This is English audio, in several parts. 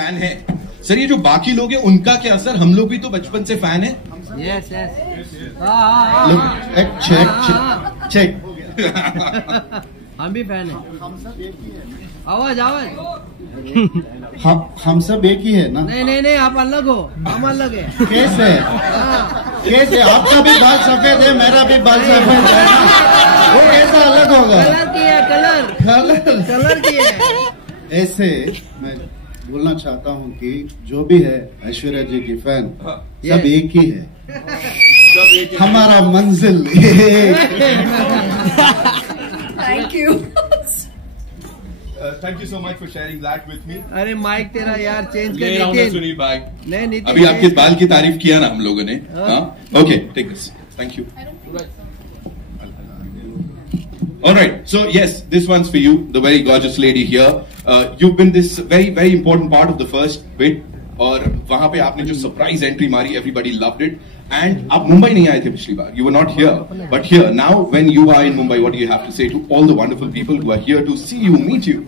Fan है sir, ये जो बाकी लोग हैं उनका क्या सर? हम लोग भी तो बचपन से फैन है। यस यस चेक हम भी फैन है। आवाज आवाज हम सब एक ही है ना? नहीं आप अलग हो, हम अलग है। कैसे? कैसे? आपका भी बाल सफेद है, मेरा भी बाल सफेद है, वो कैसा अलग होगा? कलर की है, कलर की है। ऐसे मैं बोलना चाहता हूँ कि जो भी है ऐश्वर्या जी की फैन सब एक ही है, हमारा मंजिल thank you. Thank you so much for sharing that with me. अरे माइक तेरा यार चेंज कर सुनील भाई। नहीं अभी आपके बाल की तारीफ किया ना हम लोगों ने। Okay take this, thank you. All right, so yes, this one's for you, the very gorgeous lady here. You've been this very important part of the first bit, और वहां पे आपने जो सरप्राइज एंट्री मारी, everybody loved it. And आप मुंबई नहीं आए थे पिछली बार, you were not here, but here now when you are in Mumbai, what do you have to say to all the wonderful people who are here to see you, meet you?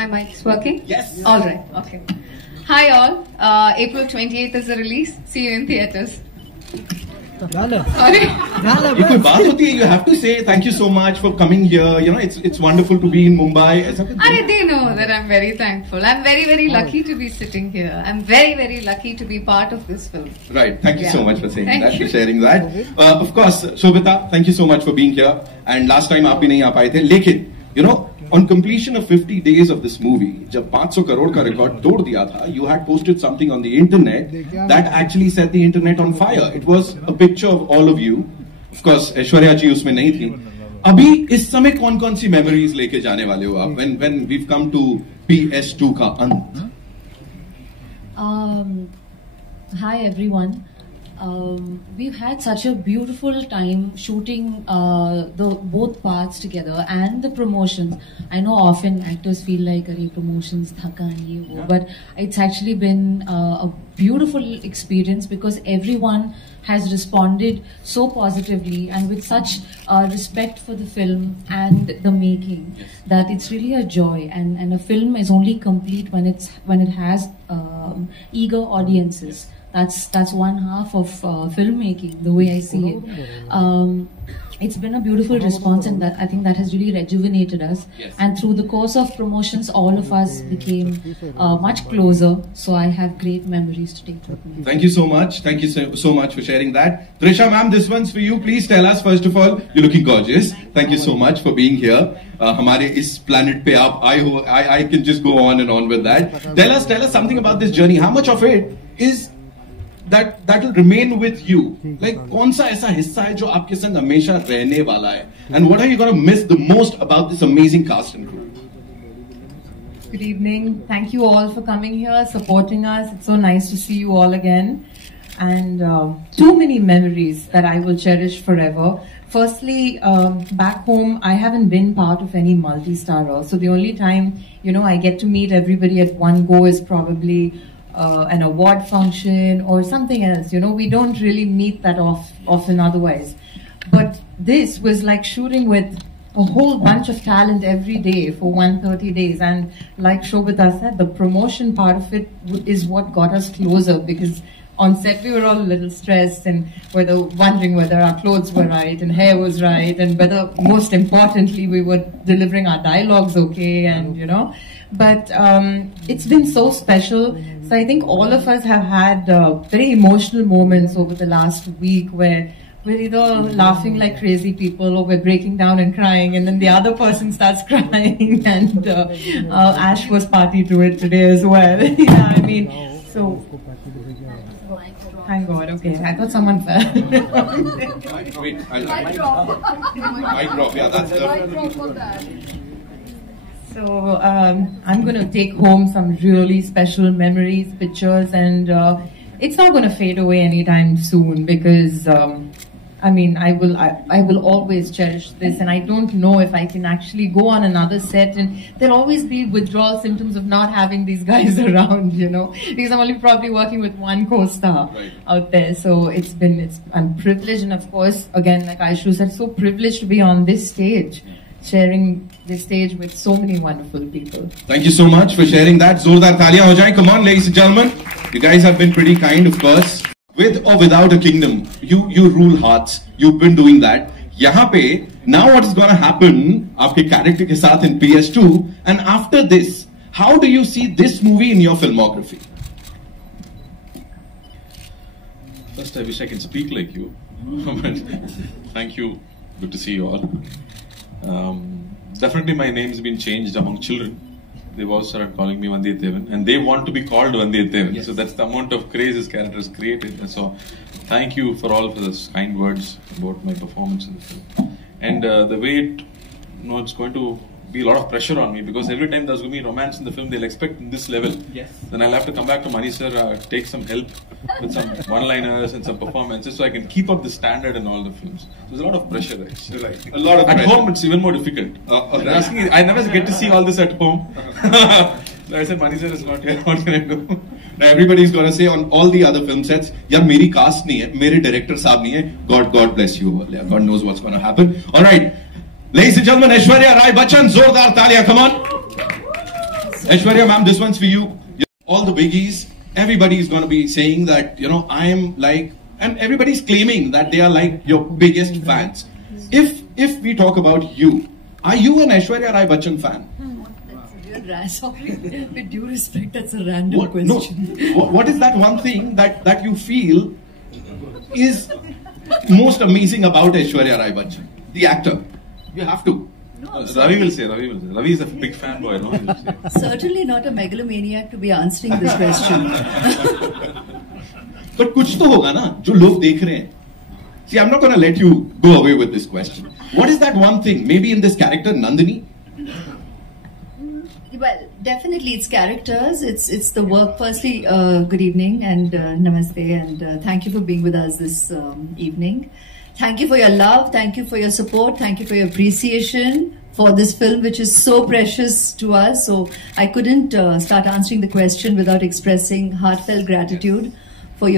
My mic is working? Yes. All right. Okay. Hi all. April 28th is the release. See you in theaters. Sorry. ये कोई बात होती है? You have to say thank you so much for coming here. You know, it's wonderful to be in Mumbai. ऐसा कुछ? They know that I'm very thankful. I'm very lucky to be sitting here. I'm very lucky to be part of this film. Right. Thank you so much for saying Thank that, you. for sharing that. Of course, Shobita, thank you so much for being here. And last time आप भी नहीं आ पाए थे, लेकिन you know, on completion of 50 days of this movie, जब 500 करोड़ का record तोड़ दिया था, you had posted something on the internet that actually set the internet on fire. It was a picture of all of you. Of course, Aishwarya जी उसमें नहीं थी. अभी इस समय कौन-कौन सी memories लेके जाने वाले हो आप? When we've come to PS2 का अंत. Hi everyone. We've had such a beautiful time shooting the both parts together and the promotions. I know often actors feel like promotions thaka ye wo, but it's actually been a beautiful experience because everyone has responded so positively and with such respect for the film and the making that it's really a joy. And a film is only complete when it has eager audiences. That's one half of filmmaking, the way I see it. It's been a beautiful response, and I think that has really rejuvenated us. Yes. And through the course of promotions, all of us became much closer. So I have great memories to take with me. Thank you so much. Thank you so much for sharing that. Trisha ma'am, this one's for you. Please tell us, first of all, you're looking gorgeous. Thank you so much for being here. हमारे इस planet पे आप आए हो. I can just go on and on with that. Tell us something about this journey. How much of it is that will remain with you? Like कौन सा ऐसा हिस्सा है जो आपके संग हमेशा रहने वाला है? And what are you going to miss the most about this amazing cast and crew? Good evening. Thank you all for coming here, supporting us. It's so nice to see you all again. And too many memories that I will cherish forever. Firstly, back home, I haven't been part of any multi-starrer. So the only time, I get to meet everybody at one go is probably an award function or something else. We don't really meet that often otherwise. But this was like shooting with a whole bunch of talent every day for 130 days. And like Shobita said, the promotion part of it is what got us closer, because on set we were all a little stressed and wondering whether our clothes were right and hair was right, and whether, most importantly, we were delivering our dialogues okay, and but it's been so special. So I think all of us have had very emotional moments over the last week where we're either laughing like crazy people or we're breaking down and crying, and then the other person starts crying, and Ash was party to it today as well. Yeah, I mean, so thank God. Okay, I thought someone fell. Wait, mic drop. Yeah, that's the. So I'm going to take home some really special memories, pictures, and it's not going to fade away anytime soon, because I will always cherish this, and I don't know if I can actually go on another set, and there'll always be withdrawal symptoms of not having these guys around, because I'm only probably working with one co-star out there. So I'm privileged, and of course, again, like Aishu said, so privileged to be on this stage. sharing the stage with so many wonderful people. Thank you so much for sharing that. Zordar taaliyan ho jaye. Come on, ladies and gentlemen. You guys have been pretty kind, of course. With or without a kingdom, you rule hearts. You've been doing that. Yahan pe, now what is going to happen aapke character ke saath in PS2, and after this, how do you see this movie in your filmography? First, I wish I can speak like you. Thank you. Good to see you all. Definitely my name's been changed among children. They've all started calling me Vandiyat Devan, and they want to be called Vandiyat Devan. Yes. So that's the amount of craze this character has created. And so thank you for all of those kind words about my performance in the film. And the way it's going to be a lot of pressure on me, because every time there's going to be romance in the film, they'll expect in this level. Yes. Then I'll have to come back to Mani sir, take some help with some one-liners and some performances, so I can keep up the standard in all the films. So there's a lot of pressure there. Right. A lot of at pressure. home, it's even more difficult. They're asking, I never get to see all this at home. So I said, Mani sir is not here. What can I do? Now everybody's going to say on all the other film sets, yaar meri cast nahi hai, mere director saab nahi hai. God bless you. God knows what's going to happen. All right. Ladies and gentlemen, Aishwarya Rai Bachchan, Zordar taaliyan, come on. Aishwarya ma'am, this one's for you. All the biggies, everybody is going to be saying that, I am like, and everybody's claiming that they are like your biggest fans. If we talk about you, are you an Aishwarya Rai Bachchan fan? Sorry, with due respect, that's a random question. No, what is that one thing that you feel is most amazing about Aishwarya Rai Bachchan, the actor? You have to. No, Ravi will say. Ravi is a big fanboy. No? Certainly not a megalomaniac to be answering this question. But kuch to hoga na, jo log dekh rahe hain. See, I'm not going to let you go away with this question. What is that one thing? Maybe in this character, Nandini? Well, definitely it's characters. It's the work. Firstly, good evening and namaste, and thank you for being with us this evening. Thank you for your love, thank you for your support, thank you for your appreciation for this film, which is so precious to us. So I couldn't start answering the question without expressing heartfelt gratitude for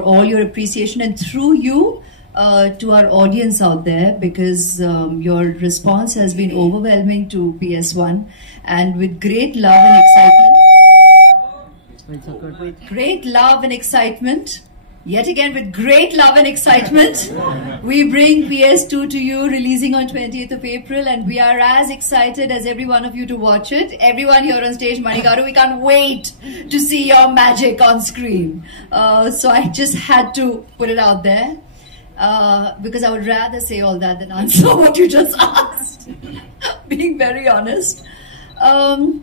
all your appreciation, and through you to our audience out there, because your response has been overwhelming to PS1, and with great love and excitement, yet again, with great love and excitement, we bring PS2 to you, releasing on 20th of April, and we are as excited as every one of you to watch it. Everyone here on stage, Mani Garu, we can't wait to see your magic on screen. So I just had to put it out there, because I would rather say all that than answer what you just asked, being very honest. We're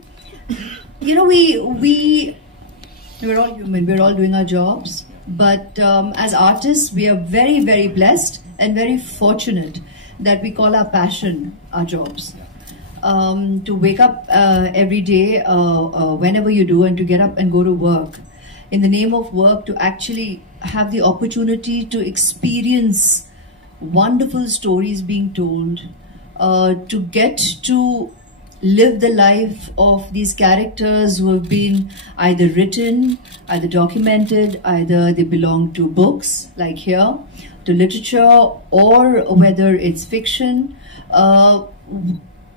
all human, we're all doing our jobs. But as artists, we are very, very blessed and very fortunate that we call our passion our jobs. To wake up every day, whenever you do, and to get up and go to work. In the name of work, to actually have the opportunity to experience wonderful stories being told, to get to live the life of these characters who have been either written, either documented, either they belong to books, like here, to literature, or whether it's fiction.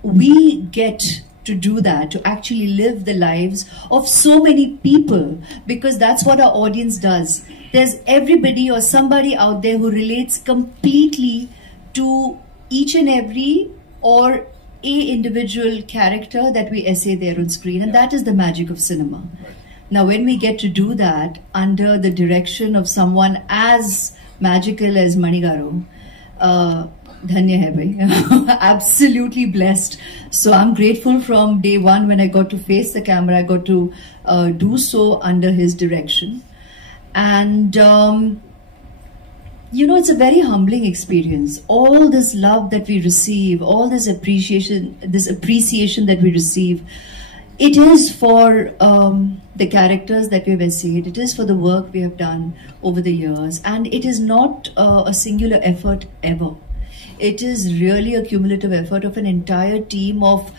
We get to do that, to actually live the lives of so many people, because that's what our audience does. There's everybody or somebody out there who relates completely to each and every or a individual character that we essay there on screen, and that is the magic of cinema. Right. Now, when we get to do that under the direction of someone as magical as Mani Garu, dhanya hai bhai. Absolutely blessed. So I'm grateful from day one when I got to face the camera. I got to do under his direction, and it's a very humbling experience. All this love that we receive, all this appreciation that we receive, it is for the characters that we have essayed. It is for the work we have done over the years, and it is not a singular effort ever. It is really a cumulative effort of an entire team of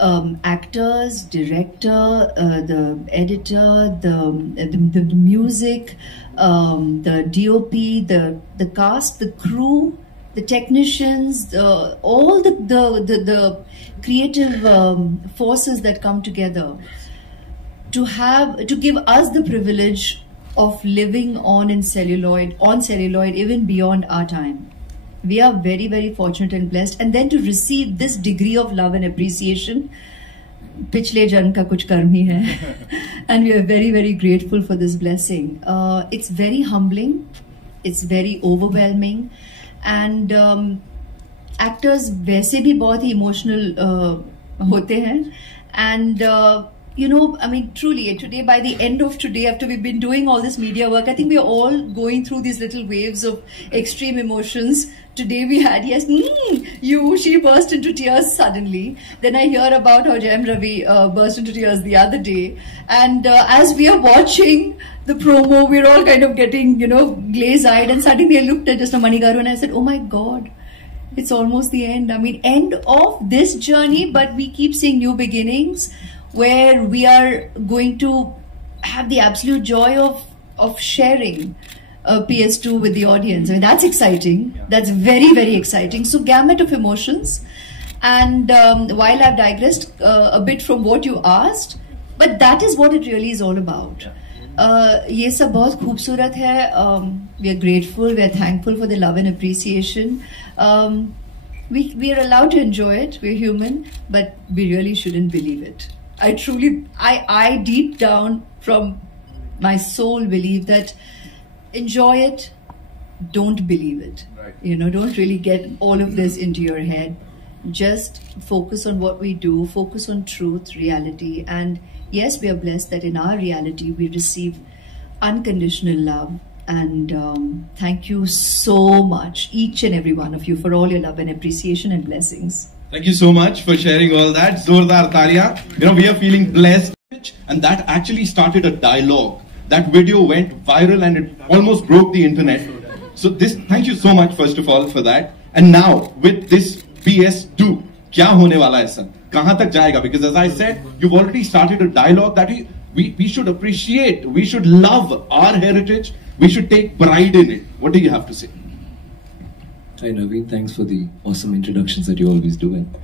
actors, director, the editor, the music, the DOP, the cast, the crew, the technicians, all the creative forces that come together to give us the privilege of living on celluloid, even beyond our time. We are very, very fortunate and blessed. And then to receive this degree of love and appreciation, पिछले जन्म का कुछ कर्म ही है. And we are very, very grateful for this blessing. It's very humbling. It's very overwhelming. And actors वैसे भी बहुत ही emotional होते हैं. And you know, I mean, truly, today, by the end of today, after we've been doing all this media work, I think we are all going through these little waves of extreme emotions. Today we had, yes, she burst into tears suddenly. Then I hear about how Jayam Ravi burst into tears the other day. And as we are watching the promo, we're all kind of getting, you know, glaze-eyed. And suddenly I looked at just Mani Garu and I said, oh my God, it's almost the end. I mean, end of this journey, but we keep seeing new beginnings, where we are going to have the absolute joy of sharing PS2 with the audience. I mean, that's exciting. Yeah. That's very, very exciting. So, gamut of emotions. And while I've digressed a bit from what you asked, but that is what it really is all about. ये सब बहुत खूबसूरत है. We are grateful, we are thankful for the love and appreciation. We are allowed to enjoy it. We're human, but we really shouldn't believe it. I deep down from my soul believe that enjoy it, don't believe it. Right. You know, don't really get all of this into your head. Just focus on what we do, focus on truth, reality. And yes, we are blessed that in our reality we receive unconditional love. And thank you so much, each and every one of you, for all your love and appreciation and blessings. Thank you so much for sharing all that. Zordar Talia. You know, we are feeling blessed. And that actually started a dialogue. That video went viral and it almost broke the internet. So thank you so much, first of all, for that. And now, with this PS2, kya hone wala hai sir? Kahan tak jayega? Because as I said, you've already started a dialogue that we should appreciate. We should love our heritage. We should take pride in it. What do you have to say? Hi Naveen, thanks for the awesome introductions that you always do, and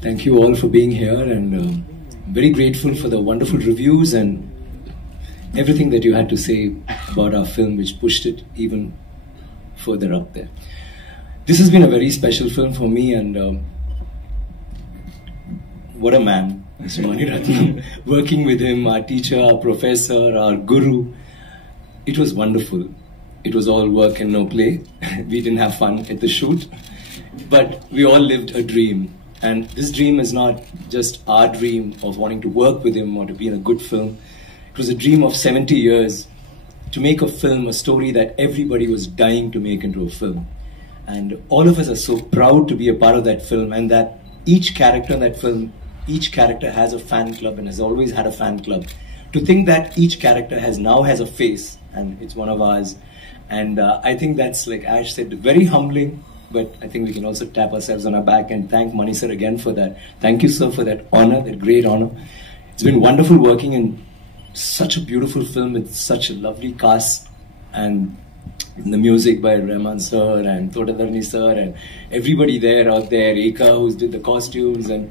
thank you all for being here, and very grateful for the wonderful reviews and everything that you had to say about our film, which pushed it even further up there. This has been a very special film for me, and what a man, Mr. Mani Ratnam. Working with him, our teacher, our professor, our guru, it was wonderful. It was all work and no play. We didn't have fun at the shoot, but we all lived a dream. And this dream is not just our dream of wanting to work with him or to be in a good film. It was a dream of 70 years to make a film, a story that everybody was dying to make into a film. And all of us are so proud to be a part of that film, and that each character in that film, each character has a fan club and has always had a fan club. To think that each character now has a face, and it's one of ours. And I think that's, like Ash said, very humbling, but I think we can also tap ourselves on our back and thank Mani sir again for that. Thank you, sir, for that honor, that great honor. It's been wonderful working in such a beautiful film with such a lovely cast, and the music by Rahman sir and Todadarni sir and everybody there out there, Eka who did the costumes, and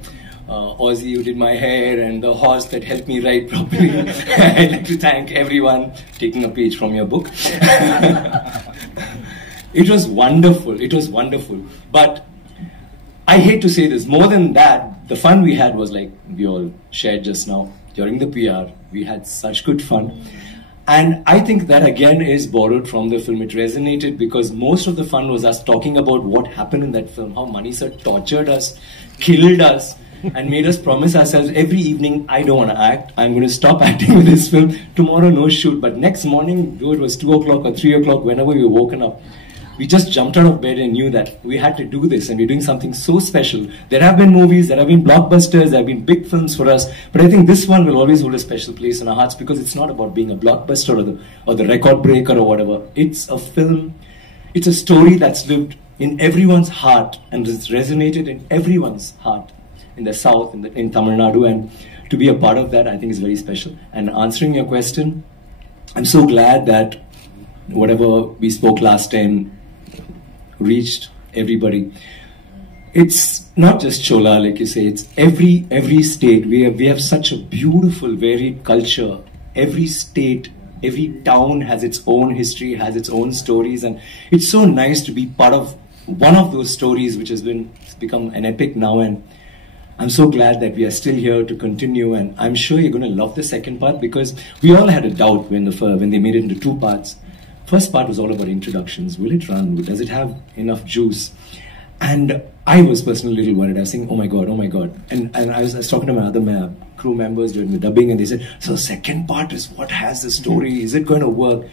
Ozzy who did my hair, and the horse that helped me write properly. I'd like to thank everyone taking a page from your book. It was wonderful. It was wonderful. But I hate to say this, more than that, the fun we had was like we all shared just now. During the PR, we had such good fun. And I think that again is borrowed from the film. It resonated because most of the fun was us talking about what happened in that film, how Mani sir tortured us, killed us, and made us promise ourselves every evening, I don't want to act, I'm going to stop acting with this film, tomorrow no shoot. But next morning, though it was 2 o'clock or 3 o'clock, whenever we were woken up, we just jumped out of bed and knew that we had to do this, and we're doing something so special. There have been movies, there have been blockbusters, there have been big films for us, but I think this one will always hold a special place in our hearts because it's not about being a blockbuster or the record breaker or whatever. It's a film, it's a story that's lived in everyone's heart and it's resonated in everyone's heart in the South, in Tamil Nadu, and to be a part of that I think is very special. And answering your question, I'm so glad that whatever we spoke last time reached everybody. It's not just Chola, like you say, it's every state. We have such a beautiful, varied culture. Every state, every town has its own history, has its own stories, and it's so nice to be part of one of those stories which has become an epic now. And I'm so glad that we are still here to continue, and I'm sure you're going to love the second part, because we all had a doubt when they made it into 2 parts. First part was all about introductions. Will it run? Does it have enough juice? And I was personally a little worried. I was saying, oh my God. And I was talking to my other crew members during the dubbing, and they said, so second part is what has the story? Is it going to work?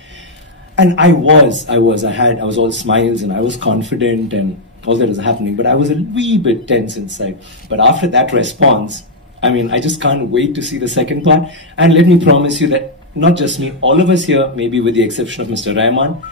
And I was all smiles, and I was confident, and all that was happening, but I was a wee bit tense inside. But after that response, I mean, I just can't wait to see the second part. And let me promise you that not just me, all of us here, maybe with the exception of Mr. Rahman,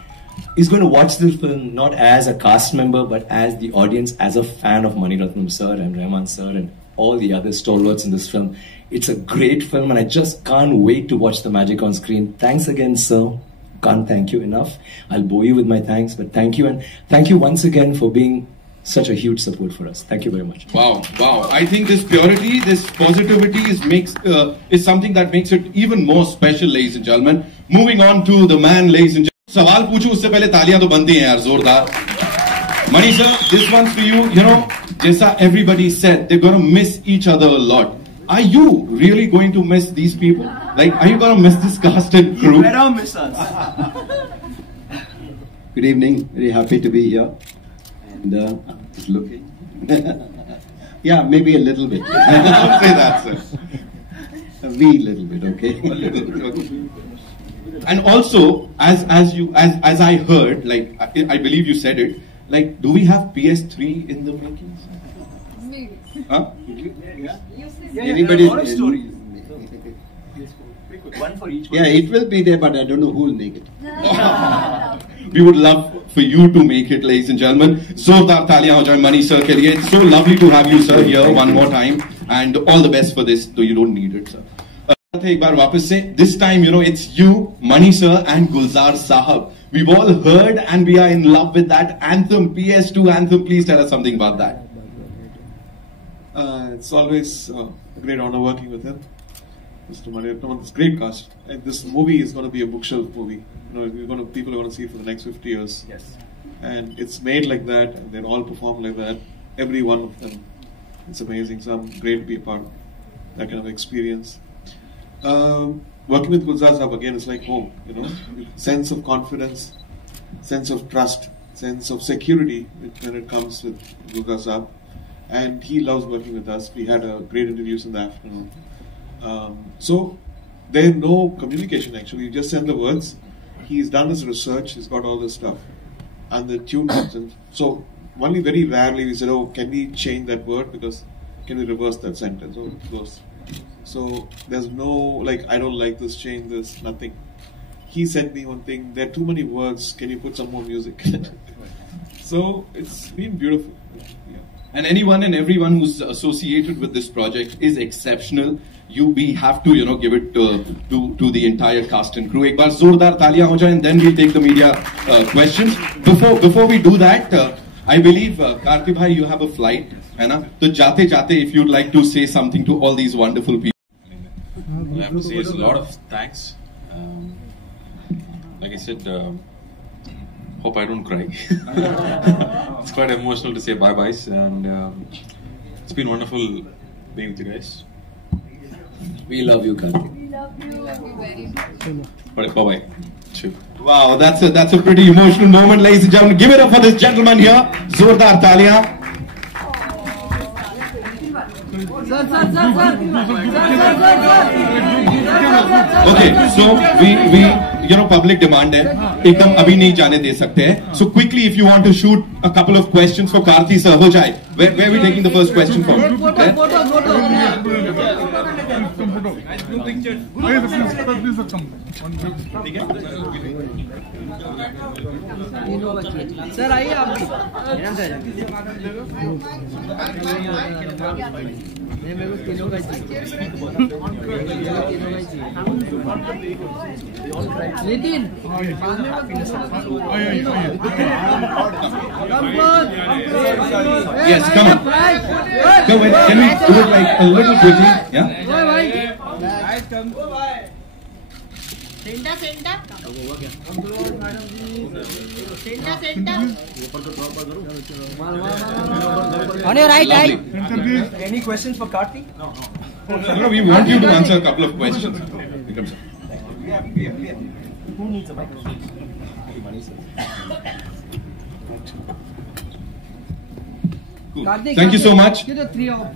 is going to watch the film not as a cast member, but as the audience, as a fan of Mani Ratnam sir and Rahman sir and all the other stalwarts in this film. It's a great film, and I just can't wait to watch the magic on screen. Thanks again, sir. Can't thank you enough. I'll bore you with my thanks, but thank you, and thank you once again for being such a huge support for us. Thank you very much. Wow. I think this purity, this positivity is something that makes it even more special, ladies and gentlemen. Moving on to the man, ladies and gentlemen. सवाल पूछूं उससे पहले तालियां तो बनती हैं यार जोरदार. Mani sir, this one's for you. You know, जैसा everybody said, they're going to miss each other a lot. Are you really going to miss these people? Like, are you going to miss this cast and crew? You better miss us. Good evening. Very happy to be here. And just looking. Yeah, maybe a little bit. Don't say that, sir. A wee little bit, okay? A little bit, okay. And also, as I heard, like I believe you said it, like, do we have PS3 in the making? Maybe. Huh? Anybody's there are a lot of stories. One for each one. Yeah, it will be there, but I don't know who will make it. We would love for you to make it, ladies and gentlemen. Zordar taaliyan ho jaye Mani sir ke liye. It's so lovely to have you, sir, here one more time, and all the best for this. Though you don't need it, sir. एक बार वापस से. This time, you know, it's you, Mani sir, and Gulzar Sahab. We've all heard and we are in love with that anthem, PS2 anthem. Please tell us something about that. It's always a great honor working with him, Mr. Mani Ratnam. It's great cast. And this movie is going to be a bookshelf movie. You know, people are going to see it for the next 50 years. Yes. And it's made like that, and they all perform like that. Every one of them. It's amazing. So I'm great to be a part of that kind of experience. Working with Gulzar Sahab again is like home, you know. Sense of confidence, sense of trust, sense of security when it comes with Gulzar Sahab. And he loves working with us. We had a great interviews in the afternoon. So there's no communication actually. You just send the words. He's done his research. He's got all this stuff, and the tune comes in. So only very rarely we said, "Oh, can we change that word? Because can we reverse that sentence?" Or those. So there's no like, I don't like this, change this, nothing. He sent me one thing. There are too many words. Can you put some more music? So it's been beautiful. Yeah. And anyone and everyone who's associated with this project is exceptional. We have to, you know, give it to the entire cast and crew. एक बार जोरदार तालियां हो जाएं, and then we'll take the media questions. Before we do that, I believe Karthi bhai, you have a flight, है ना? तो जाते if you'd like to say something to all these wonderful people. I have to say it's a lot of thanks. Like I said, hope I don't cry. It's quite emotional to say bye-byes, and it's been wonderful being with you guys. We love you, Karthi. We love you very much. Bye-bye. Sure. Wow, that's a pretty emotional moment, ladies and gentlemen. Give it up for this gentleman here. Zordar taaliyan. Okay, so we you know, public demand hai, ekdam abhi nahi jaane de sakte hai. So quickly, if you want to shoot a couple of questions for Karthi sir, ho jaye. Where are we taking the first question from? Sir आइए आप भी Nitin Yes, come on. Come on. Can we do it like a little quickly? Yeah. On your right, right. Any questions for Karthi? No, we want you to answer a couple of questions. Who needs a microphone? Cool. Thank you so much. Three of us.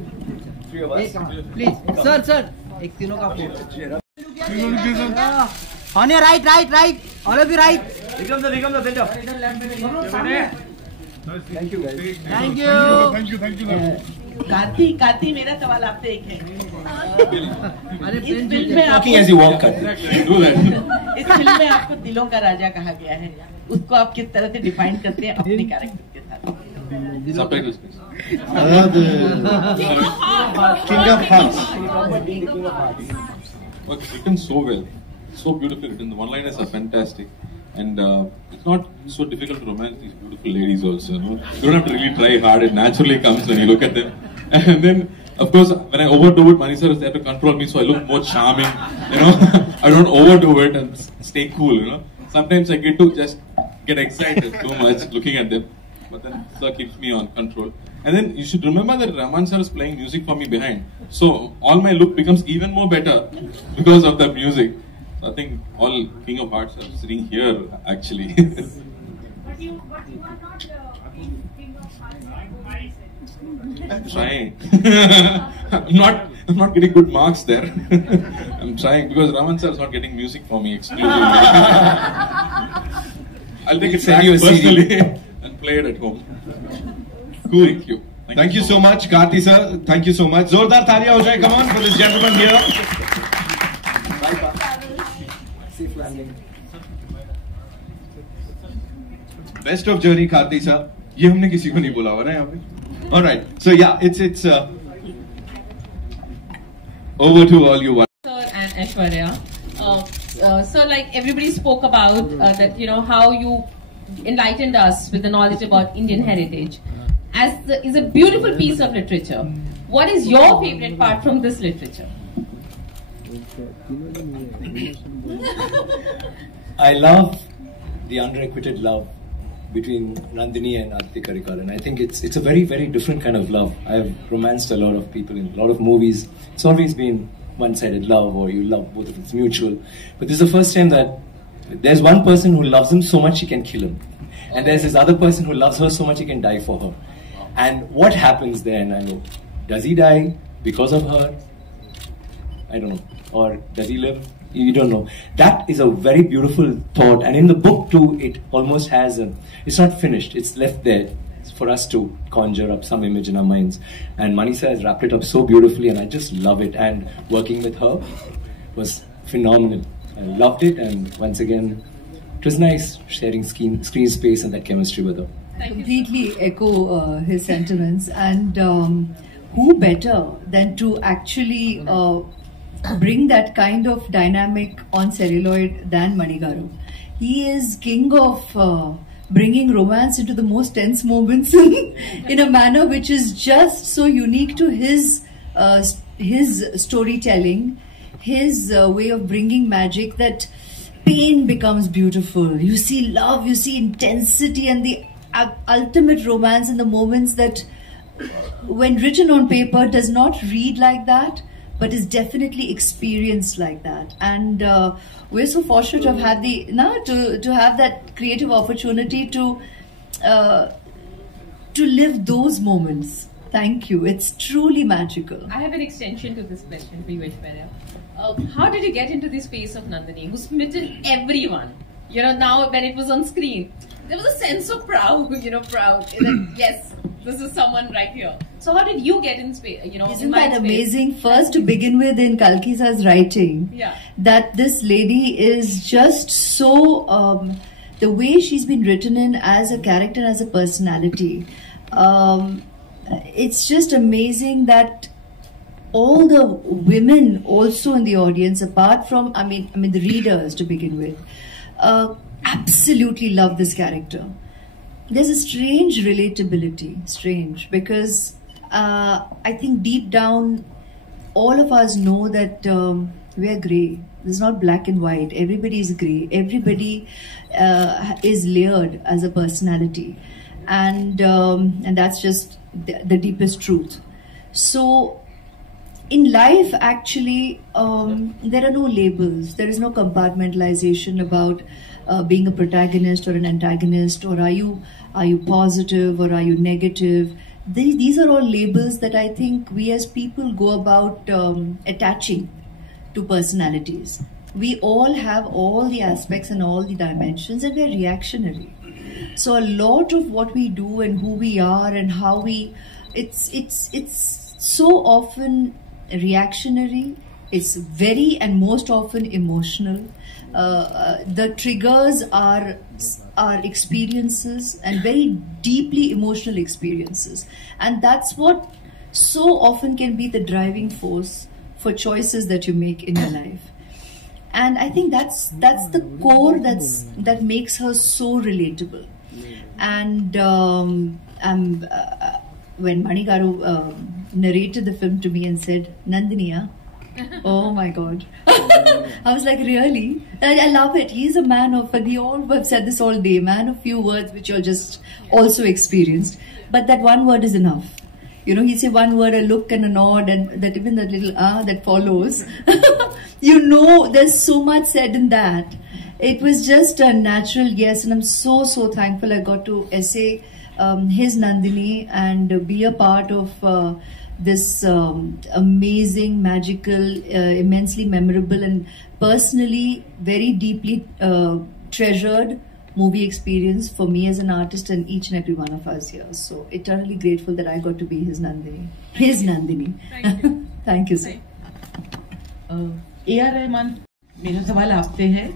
Please, sir. एक तीनों का On your right. All of you right. Become the center. Thank you guys. Thank you. Karti मेरा सवाल आपसे एक है इस film में Talking as you walk, इस फिल्म में आपको दिलों का राजा कहा गया है उसको आप किस तरह से डिफाइन करते हैं अपने कैरेक्टर के साथ Subtitles. King of Hearts. It's written so well, so beautifully written. The one-liners are fantastic, and it's not so difficult to romance these beautiful ladies. Also, you don't have to really try hard. It naturally comes when you look at them. And then, of course, when I overdo it, Mani sir is there to control me, so I look more charming. I don't overdo it and stay cool. Sometimes I get to just get excited too much looking at them, but then sir keeps me on control. And then you should remember that Raman sir is playing music for me behind. So all my look becomes even more better because of that music. So I think all King of Hearts are sitting here actually. But you are not King of Hearts. I'm trying. I'm not getting good marks there. I'm trying because Raman sir is not getting music for me exclusively. I'll take it back personally and play it at home. Cool. Thank you. Thank you so much, Karthi sir. Thank you so much. Zordar Thalia ho jaye. Come on for this gentleman here. Safe landing. Best of journey, Karthi sir. ये हमने किसी को नहीं बोला हुआ ना यहाँ पे. All right. So yeah, it's over to all you. Sir and Aishwarya. So like everybody spoke about that, how you enlightened us with the knowledge about Indian heritage. Is a beautiful piece of literature. What is your favorite part from this literature? I love the unrequited love between Nandini and Aditya Karikal, and I think it's a very, very different kind of love. I've romanced a lot of people in a lot of movies. It's always been one-sided love, or you love both of it's mutual. But this is the first time that there's one person who loves him so much he can kill him, and there's this other person who loves her so much he can die for her. And what happens then? I know. Does he die because of her? I don't know. Or does he live? You don't know. That is a very beautiful thought. And in the book too, it almost has it's not finished. It's left there for us to conjure up some image in our minds. And Manisa has wrapped it up so beautifully, and I just love it. And working with her was phenomenal. I loved it, and once again, it was nice sharing screen space and that chemistry with her. Completely echo his sentiments, and who better than to actually bring that kind of dynamic on celluloid than Mani Garu. He is king of bringing romance into the most tense moments in a manner which is just so unique to his storytelling, his way of bringing magic, that pain becomes beautiful. You see love, you see intensity, and the ultimate romance in the moments that, when written on paper, does not read like that, but is definitely experienced like that. And we're so fortunate to have had to have that creative opportunity to live those moments. Thank you. It's truly magical. I have an extension to this question for you, Aishwarya. How did you get into the space of Nandini, who's smitten everyone? Now when it was on screen, there was a sense of proud, proud. That, yes, this is someone right here. So how did you get in space? Isn't that amazing? First, to begin with, in Kalki Sir's writing, that this lady is just so, the way she's been written in as a character, as a personality, it's just amazing that all the women also in the audience, apart from, I mean the readers to begin with, absolutely love this character. There's a strange relatability, because I think deep down, all of us know that we're grey. It's not black and white. Everybody is grey. Everybody is layered as a personality, and that's just the deepest truth. So in life, actually, there are no labels. There is no compartmentalization about being a protagonist or an antagonist, or are you positive or are you negative. These are all labels that I think we as people go about attaching to personalities. We all have all the aspects and all the dimensions, and we're reactionary. So a lot of what we do and who we are and how it's so often reactionary. It's very and most often emotional. The triggers are experiences, and very deeply emotional experiences, and that's what so often can be the driving force for choices that you make in your life. And I think that's the core that makes her so relatable. And when Mani Garu narrated the film to me and said, "Nandini," oh my God. I was like, really? I love it. He's a man of, and we all have said this all day, man of few words, which you're just also experienced. But that one word is enough. You know, he'd say one word, a look and a nod, and that even that little that follows. You know, there's so much said in that. It was just a natural yes, and I'm so thankful I got to essay his Nandini and be a part of this amazing, magical, immensely memorable, and personally very deeply treasured movie experience for me as an artist and each and every one of us here. So eternally grateful that I got to be his Nandini. His Nandini. Thank you. Thank you, sir. A.R. Rahman, मेरा सवाल आपसे है.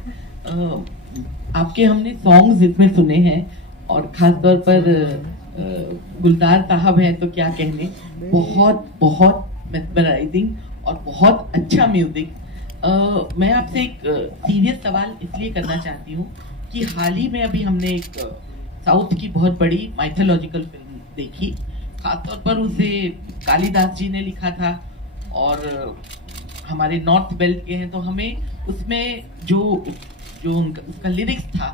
आपके हमने songs इसमें सुने हैं, और खास तौर पर गुलजार साहब हैं तो क्या कहने, बहुत मेस्मराइजिंग और बहुत अच्छा म्यूजिक. मैं आपसे एक सीरियस सवाल इसलिए करना चाहती हूँ कि हाल ही में अभी हमने एक साउथ की बहुत बड़ी माइथोलॉजिकल फिल्म देखी. खासतौर पर उसे कालिदास जी ने लिखा था, और हमारे नॉर्थ बेल्ट के हैं, तो हमें उसमें जो उसका लिरिक्स था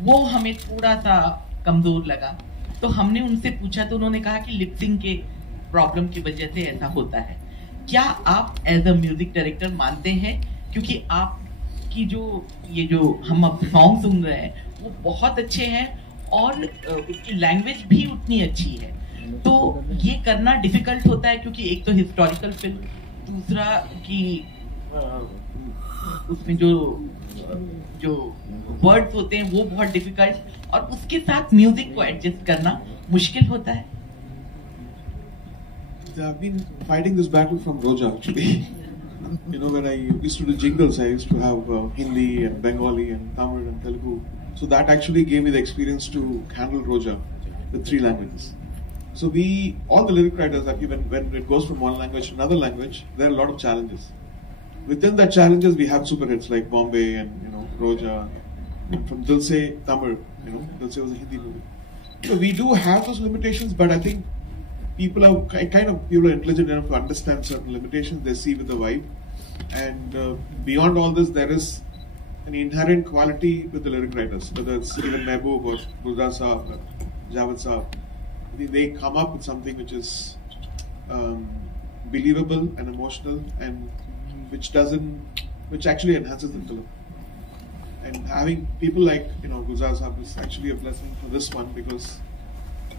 वो हमें थोड़ा सा कमजोर लगा. तो हमने उनसे पूछा तो उन्होंने कहा कि लिपसिंग के प्रॉब्लम की वजह से ऐसा होता है. क्या आप एज अ म्यूजिक डायरेक्टर मानते हैं, क्योंकि आपकी जो हम अब सॉन्ग सुन रहे हैं वो बहुत अच्छे हैं और उसकी लैंग्वेज भी उतनी अच्छी है, तो ये करना डिफिकल्ट होता है क्योंकि एक तो हिस्टोरिकल फिल्म, दूसरा कि उसमें जो वर्ड्स होते हैं वो बहुत डिफिकल्ट, और उसके साथ म्यूजिक को एडजस्ट करना मुश्किल होता है. I've been fighting this battle from Roja actually. You know, when I used to do jingles, I used to have Hindi and Bengali and Tamil and Telugu. So that actually gave me the experience to handle Roja with 3 languages. So all the lyric writers, when it goes from one language to another language, there are a lot of challenges. Within that challenges, we have super hits like Bombay and Roja. And from Dil Se Tamil, Dil Se was a Hindi movie. So we do have those limitations, but I think people are intelligent enough to understand certain limitations they see with the vibe. And beyond all this, there is an inherent quality with the lyric writers, whether it's even Mehboob or Gulzar Saab or Javed Saab. They come up with something which is believable and emotional, and which actually enhances the film. And having people like Gulzar Saab is actually a blessing for this one, because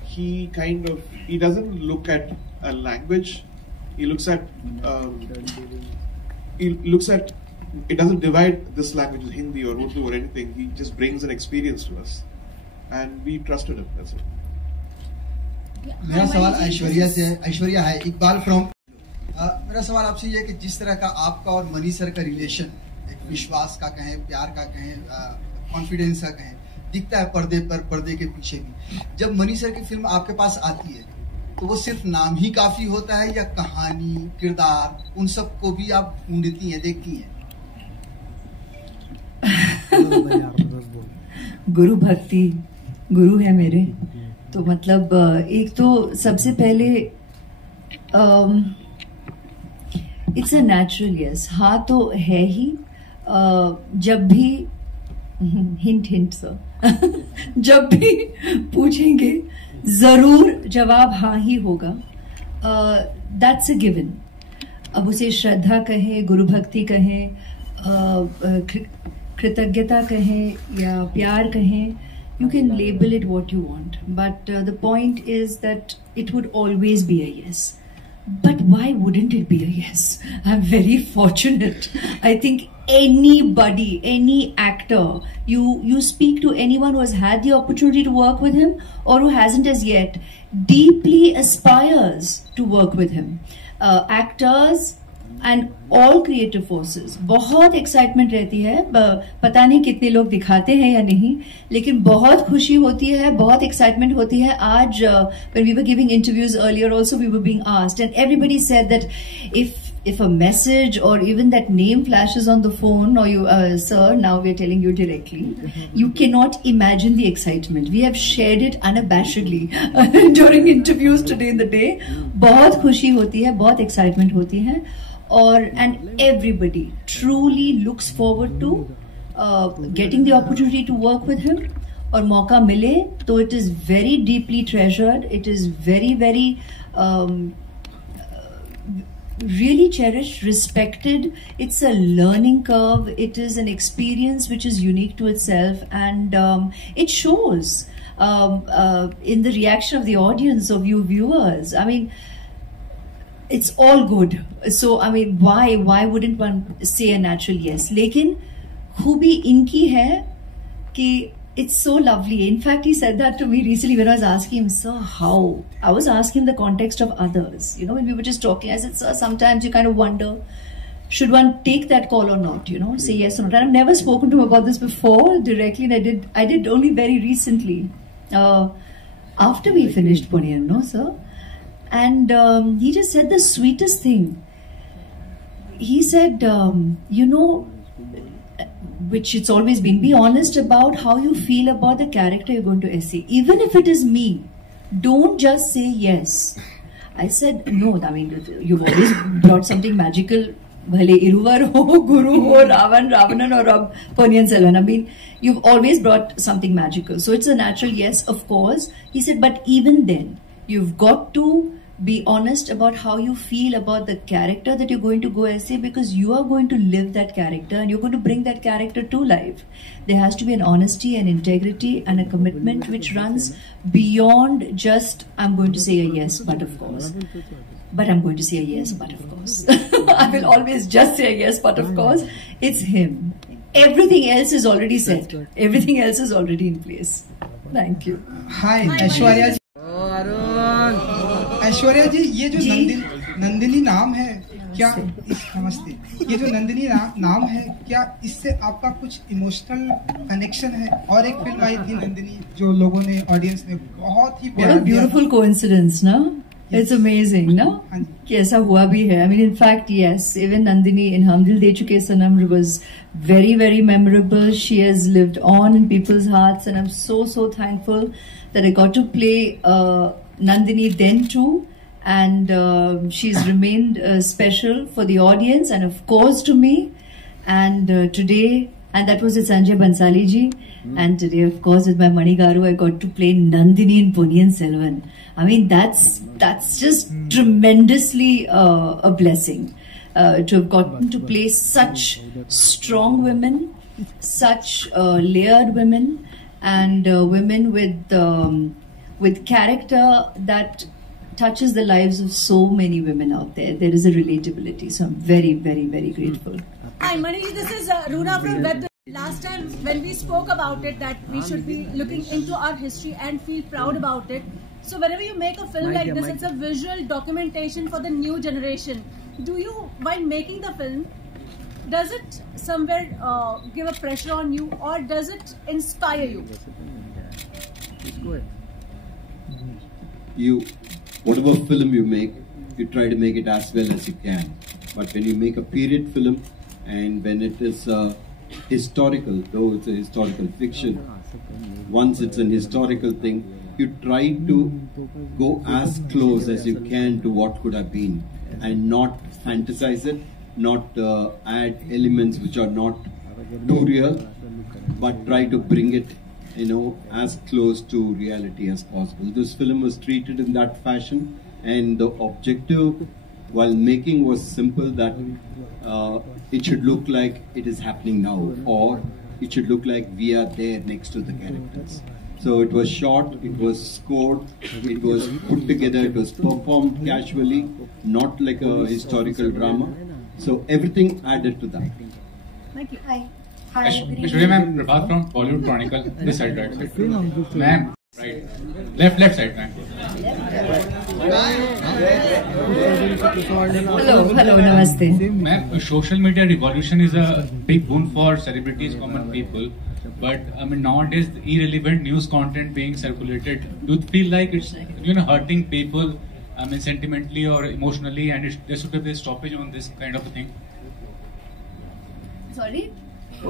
he doesn't look at a language. He looks at it doesn't divide this language as Hindi or Urdu or anything. He just brings an experience to us, and we trusted him. That's it. मेरा सवाल ऐश्वर्या से है. ऐश्वर्या है Iqbal from. मेरा सवाल आपसे ये है कि जिस तरह का आपका और मनी सर का रिलेशन, एक विश्वास का कहें, प्यार का कहें, कॉन्फिडेंस का कहें, दिखता है पर्दे के पीछे भी. जब मनी सर की फिल्म आपके पास आती है तो वो सिर्फ नाम ही काफी होता है या कहानी, किरदार, उन सब को भी आप ढूंढती हैं, देखती हैं? गुरु भक्ति, गुरु है मेरे, तो मतलब एक तो सबसे पहले इट्स अ नेचुरल यस, हाँ तो है ही। जब भी हिंट हिंट सर जब भी पूछेंगे जरूर जवाब हाँ ही होगा, दैट्स अ गिवन। अब उसे श्रद्धा कहें, गुरु भक्ति कहें, कृतज्ञता कहें या प्यार कहें, you can label it what you want, but the point is that it would always be a yes. But why wouldn't it be a yes? I'm very fortunate. I think anybody, any actor, you speak to anyone who has had the opportunity to work with him or who hasn't as yet, deeply aspires to work with him. Actors and all creative forces, बहुत excitement रहती है, पता नहीं कितने लोग दिखाते हैं या नहीं, लेकिन बहुत खुशी होती है, बहुत एक्साइटमेंट होती है। आज when we were giving interviews earlier also we were being asked and everybody said that if a message or even that name flashes on the phone or you sir, now we are telling you directly, you cannot imagine the excitement. We have shared it unabashedly during interviews today in the day. बहुत खुशी होती है, बहुत excitement होती है, और and everybody truly looks forward to getting the opportunity to work with him, और मौका मिले तो it is very deeply treasured, it is very very really cherished, respected. It's a learning curve, it is an experience which is unique to itself, and it shows in the reaction of the audience, of you viewers. I mean, it's all good. So I mean, why wouldn't one say a natural yes? लेकिन खूबी इनकी है कि it's so lovely. In fact, he said that to me recently when I was asking him, sir, how? I was asking him the context of others. You know, when we were just talking, I said, sir, sometimes you kind of wonder, should one take that call or not? You know, say yes or not. And I've never spoken to him about this before directly, and I did only very recently, after we finished Ponniyin, no, sir? And he just said the sweetest thing. He said, you know, which it's always been, be honest about how you feel about the character you're going to essay. Even if it is me, don't just say yes. I said, no, I mean, you've always brought something magical. Bhale Iruvar ho, Guru ho, Ravanan or Ponniyin Selvan. I mean, you've always brought something magical. So it's a natural yes, of course. He said, but even then, you've got to be honest about how you feel about the character that you're going to go essay, because you are going to live that character and you're going to bring that character to life. There has to be an honesty and integrity and a commitment which runs beyond just, I'm going to say a yes, but of course. But I'm going to say a yes, but of course. I will always just say a yes, but of course. It's him. Everything else is already set. Everything else is already in place. Thank you. Hi, Aishwarya. Aishwarya जी, ये जो नंदिनी नाम है, क्या नमस्ते, ये जो नंदिनी नाम है, क्या इससे आपका कुछ इमोशनल कनेक्शन है? और एक फिल्म आई थी नंदिनी जो लोगों ने, ऑडियंस ने बहुत ही प्यार दिया। ब्यूटीफुल कोइंसिडेंस ना, इट्स अमेजिंग ना कि ऐसा हुआ भी है। I mean, in fact yes, even Nandini in Hum Dil De Chuke Sanam was very very memorable. She has lived on in people's hearts, and I'm so thankful that I got to play Nandini then too, and she's remained special for the audience and of course to me. And today, and that was with Sanjay Bansali ji, and today of course with my Mani Garu, I got to play Nandini in Ponniyin Selvan. I mean, that's just tremendously a blessing to have gotten to play such strong women, such layered women, and women with character that touches the lives of so many women out there. There is a relatability, so I'm very grateful. Hi, Maniji, this is Runa from Web. Last time when we spoke about it, that we should be looking into our history and feel proud about it. So whenever you make a film like this, it's a visual documentation for the new generation. Do you, while making the film, does it somewhere give a pressure on you, or does it inspire you? whatever film you make, you try to make it as well as you can. But when you make a period film, and when it is historical, though it's a historical fiction, once it's an historical thing, you try to go as close as you can to what could have been, and not fantasize it, not add elements which are not too real, but try to bring it, as close to reality as possible. This film was treated in that fashion, and the objective while making was simple, that it should look like it is happening now, or it should look like we are there next to the characters. So it was shot, it was scored, it was put together, it was performed casually, not like a historical drama. So everything added to that. Thank you. Hi. Aishwarya ma'am, Prabhat from Bollywood Chronicle. This side, right side. Ma'am, right. Left side, ma'am. Hello, namaste. Ma'am, social media revolution is a big boon for celebrities, common people. But I mean, nowadays, irrelevant news content being circulated, do you feel like it's hurting people? I mean, sentimentally or emotionally, and there should be a stoppage on this kind of a thing. Sorry? I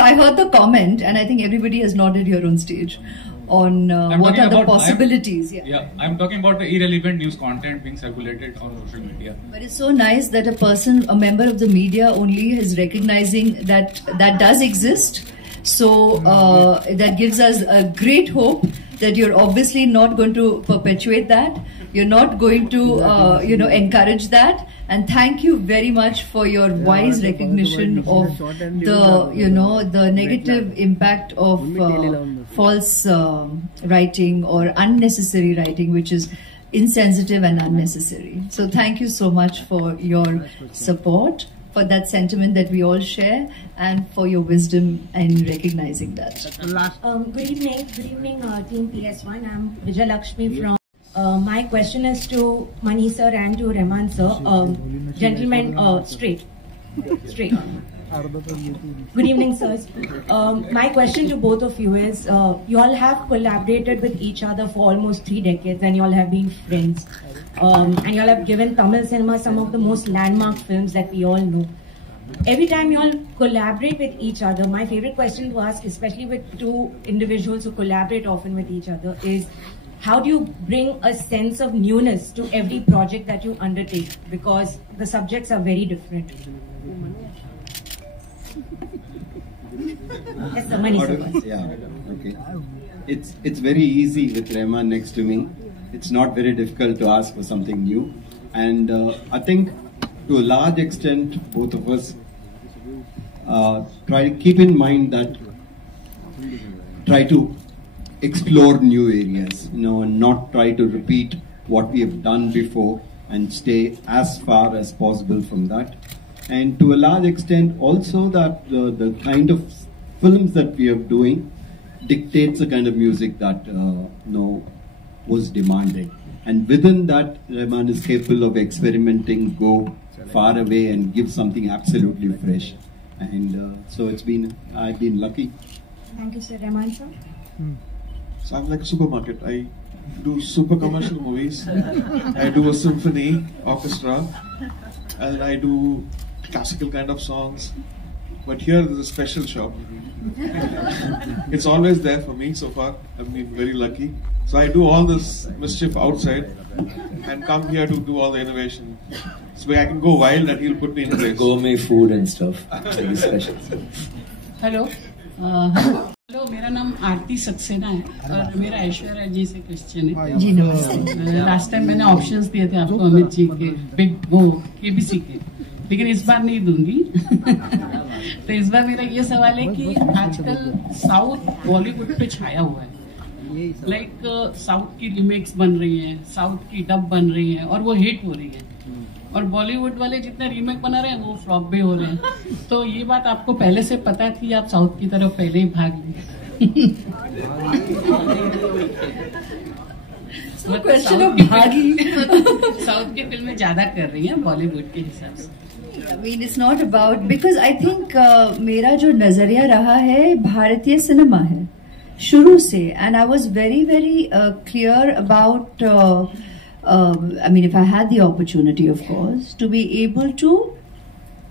I heard the comment, and I think everybody has nodded here on stage on what are the possibilities. I'm talking about the irrelevant news content being circulated on social media. But it's so nice that a member of the media only is recognizing that that does exist. So that gives us a great hope that you're obviously not going to perpetuate that. You're not going to, encourage that. And thank you very much for your wise recognition of the negative impact of false writing or unnecessary writing, which is insensitive and unnecessary. So thank you so much for your support, for that sentiment that we all share, and for your wisdom in recognizing that. Good evening, Team PS1. I'm Vijay Lakshmi from. My question is to Mani sir and to Rahman sir. Gentlemen, straight. Good evening, sirs. My question to both of you is, you all have collaborated with each other for almost 3 decades, and you all have been friends. And you all have given Tamil cinema some of the most landmark films that we all know. Every time you all collaborate with each other, my favorite question to ask, especially with 2 individuals who collaborate often with each other, is how do you bring a sense of newness to every project that you undertake? Because the subjects are very different. Yes, sir, Mani sir. Yeah, okay. It's very easy with Rahman next to me. It's not very difficult to ask for something new. And I think to a large extent, both of us try to keep in mind that try to explore new areas, and not try to repeat what we have done before, and stay as far as possible from that. And to a large extent also that the kind of films that we are doing dictates the kind of music that was demanded. And within that, Rahman is capable of experimenting, go far away and give something absolutely fresh. And so I've been lucky. Thank you, sir. Rahman sir? So I'm like a supermarket. I do super commercial movies. I do a symphony orchestra, and I do classical kind of songs. But here there's a special shop. It's always there for me so far. I've been very lucky. So I do all this mischief outside and come here to do all the innovation. So I can go wild and he'll put me in place. Gourmet food and stuff. Very special. Hello मेरा नाम आरती सक्सेना है और मेरा ऐश्वर्या जी से question है जी नमस्ते। Last time मैंने options दिए थे आपको अमित जी के बिग वो केबीसी के, लेकिन इस बार नहीं दूंगी। तो इस बार मेरा ये सवाल है कि आजकल साउथ बॉलीवुड पे छाया हुआ है, लाइक साउथ की रिमेक्स बन रही हैं, साउथ की डब बन रही हैं और वो हिट हो रही है, और बॉलीवुड वाले जितने रीमेक बना रहे हैं वो फ्लॉप भी हो रहे हैं। तो ये बात आपको पहले से पता थी, आप साउथ की तरफ पहले ही भाग लिए? साउथ की फिल्में ज्यादा कर रही हैं बॉलीवुड के हिसाब से। I mean, it's not about, because I think मेरा जो नजरिया रहा है भारतीय सिनेमा है, shuru se, and I was very, very clear about, I mean, if I had the opportunity, of course, to be able to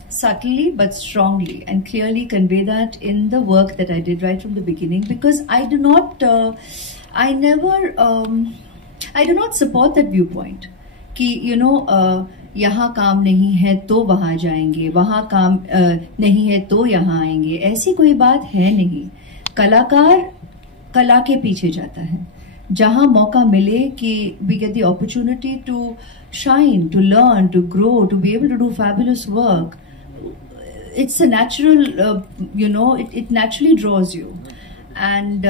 subtly but strongly and clearly convey that in the work that I did right from the beginning, because I do not, I do not support that viewpoint कि यहाँ काम नहीं है तो वहाँ जाएंगे, वहाँ काम नहीं है तो यहाँ आएंगे, ऐसी कोई बात है नहीं। कलाकार कला के पीछे जाता है, जहाँ मौका मिले कि we get the opportunity to shine, to learn, to grow, to be able to do fabulous work. It's a natural, it naturally draws you. And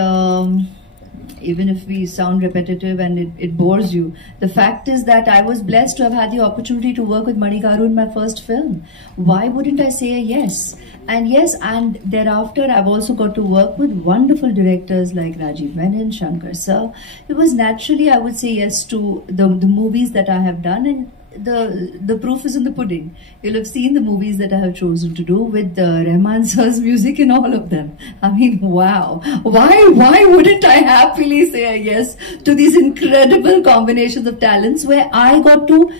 even if we sound repetitive and it bores you, the fact is that I was blessed to have had the opportunity to work with Mani Karu in my first film. Why wouldn't I say a yes? And yes, and thereafter I've also got to work with wonderful directors like Rajiv Menon, Shankar Sir. It was naturally, I would say yes to the movies that I have done, and the proof is in the pudding. You'll have seen the movies that I have chosen to do with Rahman Sir's music in all of them. I mean, wow. Why wouldn't I happily say a yes to these incredible combinations of talents where I got to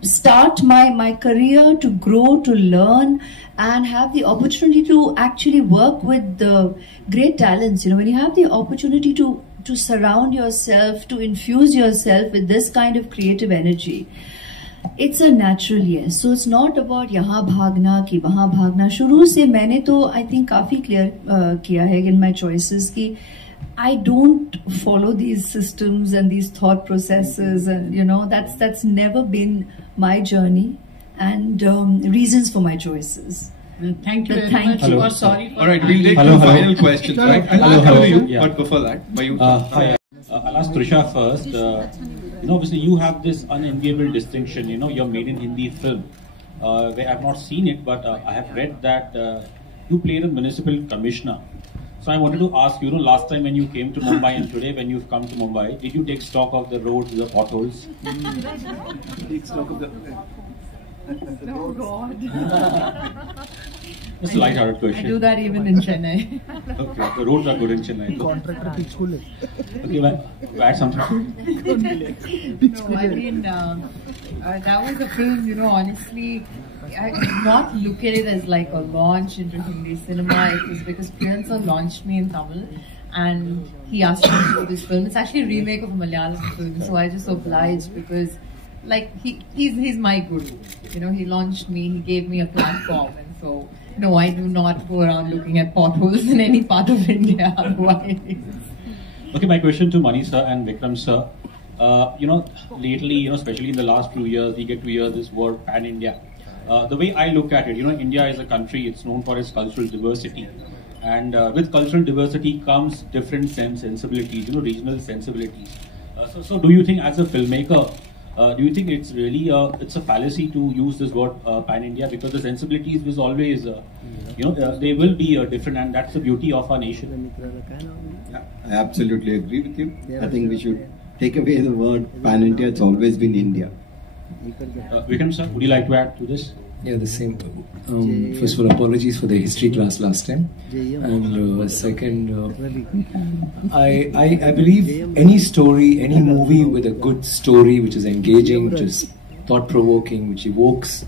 start my career, to grow, to learn, and have the opportunity to actually work with great talents. When you have the opportunity to surround yourself, to infuse yourself with this kind of creative energy, it's a natural yes. So it's not about यहाँ भागना कि वहाँ भागना. शुरू से मैंने तो I think काफी clear किया है in my choices कि I don't follow these systems and these thought processes, and that's never been my journey and reasons for my choices. Thank you very much. Hello. Sorry for All right, we'll take two final questions. Right? I'll come to you, but before that, Mayur. Hi. I'll ask Trisha first. Obviously you have this unenviable distinction. You're made in Hindi film. Where I've not seen it, but I have read that you played a municipal commissioner. So I wanted to ask you, last time when you came to Mumbai and today when you've come to Mumbai, did you take stock of the roads, the potholes? Take stock of the... Oh God. Just a light-hearted question. I do that even in Chennai. Okay, the roads are good in Chennai. Okay, add something. No, I mean, that was a film, honestly, I did not look at it as like a launch into Hindi cinema. It was because Priyan sir launched me in Tamil and he asked me to do this film. It's actually a remake of a Malayalam film, so I just obliged because he's my guru. He launched me, he gave me a platform, and so no, I do not go around looking at potholes in any part of India otherwise. Okay, my question to Mani sir and Vikram sir. Lately, especially in the last few years, we get to hear this word pan-India. The way I look at it, India is a country, it's known for its cultural diversity. And with cultural diversity comes different sensibilities, regional sensibilities. So do you think as a filmmaker, do you think it's really it's a fallacy to use this word pan-India, because the sensibilities will always, they will be different, and that's the beauty of our nation. Yeah, I absolutely agree with you. I think we should take away the word pan-India. It's always been India. Vikram sir, would you like to add to this? Yeah, the same. First of all, apologies for the history class last time. And second, I believe any story, any movie with a good story, which is engaging, which is thought-provoking, which evokes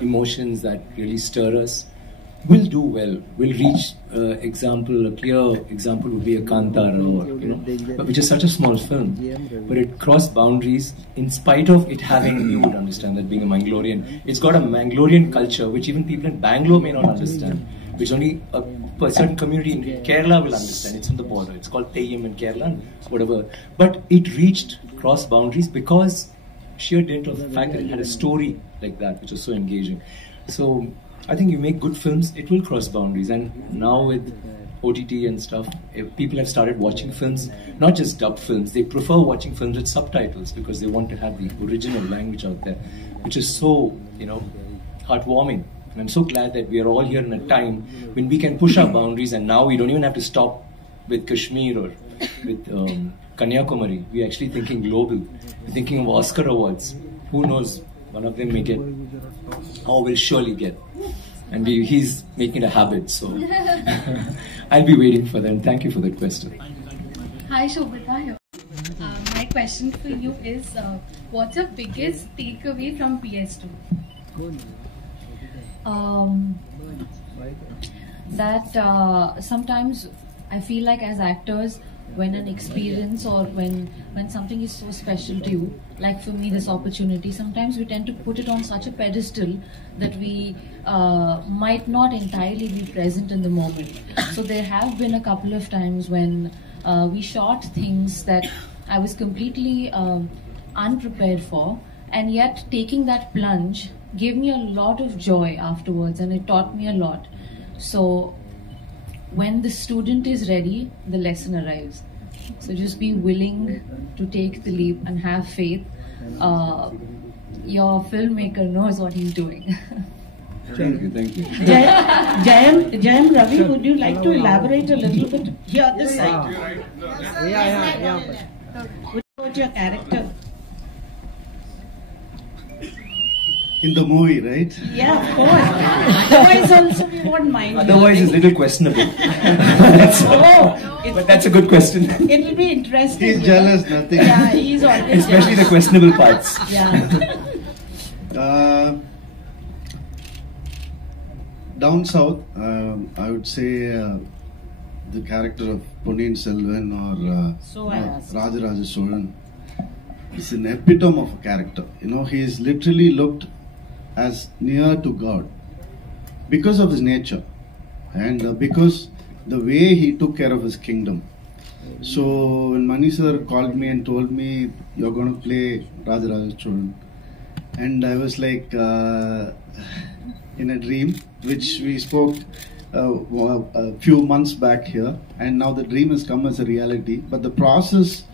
emotions that really stir us, will do well, will reach a clear example would be a Kantara, or, which is such a small film, but it crossed boundaries in spite of it having, you would understand that being a Mangalorean, it's got a Mangalorean culture which even people in Bangalore may not understand, which only a certain community in Kerala will understand. It's on the border, it's called Teyyam in Kerala, whatever, but it reached cross boundaries because sheer dint of the fact that it had a story like that, which was so engaging. So I think you make good films, it will cross boundaries. And now with OTT and stuff, people have started watching films, not just dubbed films, they prefer watching films with subtitles because they want to have the original language out there, which is so, heartwarming. And I'm so glad that we are all here in a time when we can push our boundaries, and now we don't even have to stop with Kashmir or with Kanyakumari. We're actually thinking global. We're thinking of Oscar awards. Who knows? One of them may get, or will surely get. and he's making it a habit. So I'll be waiting for that. And thank you for that question. Hi, Shobita here. My question for you is, what's your biggest takeaway from PS2? That sometimes I feel like as actors, when an experience or when something is so special to you, like for me this opportunity, sometimes we tend to put it on such a pedestal that we might not entirely be present in the moment. So there have been a couple of times when we shot things that I was completely unprepared for, and yet taking that plunge gave me a lot of joy afterwards, and it taught me a lot. So when the student is ready, the lesson arrives. So just be willing to take the leap and have faith. Your filmmaker knows what he's doing. Thank you, thank you. Jayam Ravi, would you like to elaborate a little bit here this side? Yeah. About your character. In the movie, right? Yeah, of course. Otherwise also we won't mind. Otherwise it's a little questionable. But that's a good question. It'll be interesting. He's jealous, nothing. Yeah, he's always Especially jealous. the questionable parts. Yeah. Down south, I would say the character of Ponniyin Selvan or Rajaraja Cholan is an epitome of a character. You know, he is literally looked as near to God because of his nature and because the way he took care of his kingdom. So when Mani sir called me and told me you're going to play Rajaraja Cholan, and I was like in a dream, which we spoke a few months back here, and now the dream has come as a reality. But the process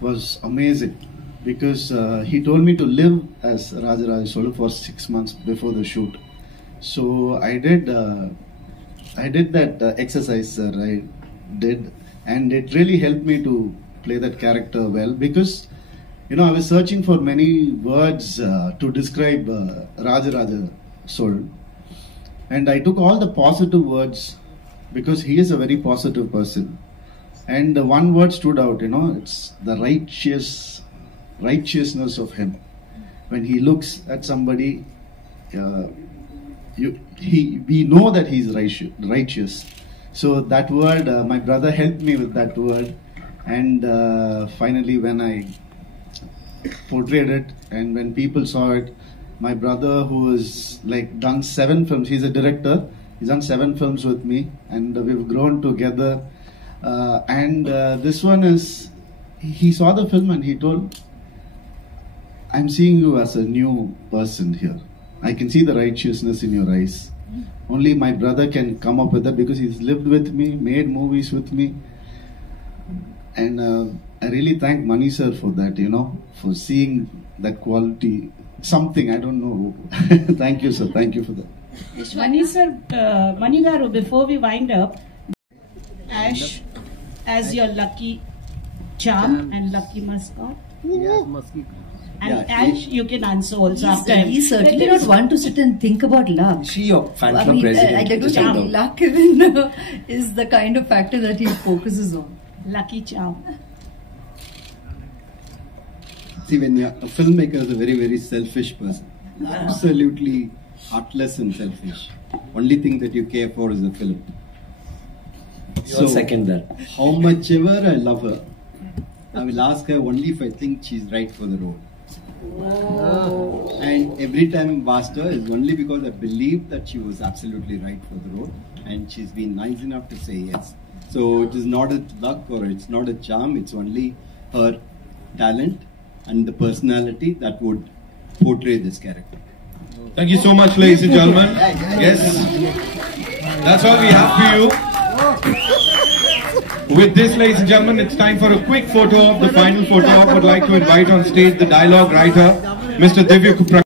was amazing because he told me to live as Rajaraja Cholan for 6 months before the shoot. So I did that exercise, sir. I did, and it really helped me to play that character well because, you know, I was searching for many words to describe Rajaraja Cholan, and I took all the positive words because he is a very positive person. And the one word stood out, you know, it's the righteousness of him. When he looks at somebody, we know that he's righteous. So that word, my brother helped me with that word, and finally when I portrayed it and when people saw it, my brother, who has like done 7 films, he's a director, he's done 7 films with me, and we've grown together. This one is, he saw the film and he told, I'm seeing you as a new person here. I can see the righteousness in your eyes. Only my brother can come up with that because he's lived with me, made movies with me. And I really thank Mani sir for that, you know, for seeing that quality. Something, I don't know. Thank you, sir. Thank you for that. Mani sir, Mani garu, before we wind up, Ash as your lucky charm and lucky mascot. Yes, mascot. And Ash, you can answer also after. He certainly not want to sit and think about luck. Is she your fan club president? I don't think luck even is the kind of factor that he focuses on. Lucky charm. See, when a filmmaker is a very, very selfish person, absolutely heartless and selfish. Only thing that you care for is the film. So second that. How much ever I love her, I will ask her only if I think she's right for the role. Oh. And every time I've asked her is only because I believe that she was absolutely right for the role, and she's been nice enough to say yes. So it is not a luck or it's not a charm, it's only her talent and the personality that would portray this character. Thank you so much, ladies and gentlemen. Yes, that's all we have for you. With this, ladies and gentlemen, it's time for a quick photo op, the final photo op. I would like to invite on stage the dialogue writer, Mr. Divya Kupra.